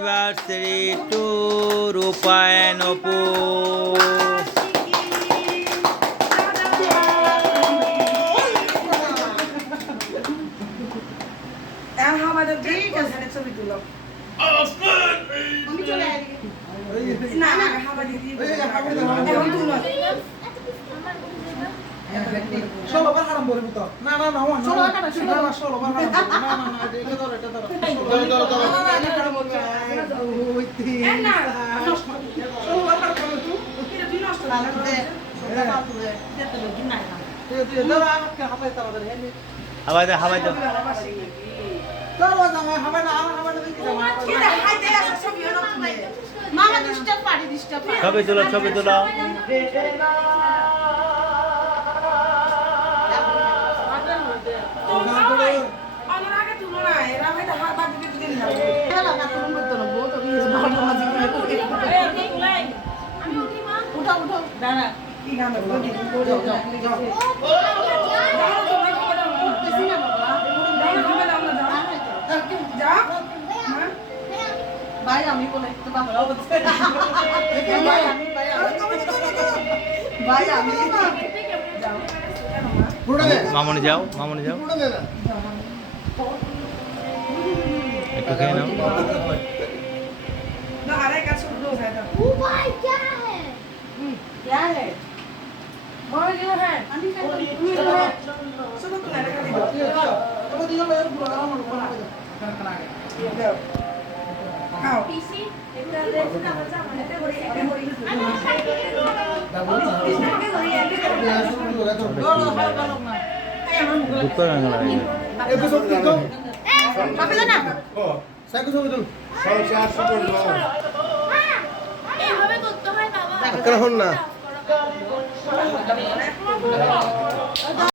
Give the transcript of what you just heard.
Anniversary to Rupa and Oppo. ষোলোবার হারাম বলবো তো না না না ষোলোবার হারাম না না না এটা ধরো ষোলোবার হারাম হাওয়াই দাও ছবি তোলো ভাই আমি বলে একটু বাংলা বলতে ভাই আমি মামনি যাও একটু খেয়ে নাও वो भाई क्या है? क्या है मोर जो है पीसी দুটো রঙ লাগে এইভাবে করতে হয় বাবা এখন না বাবা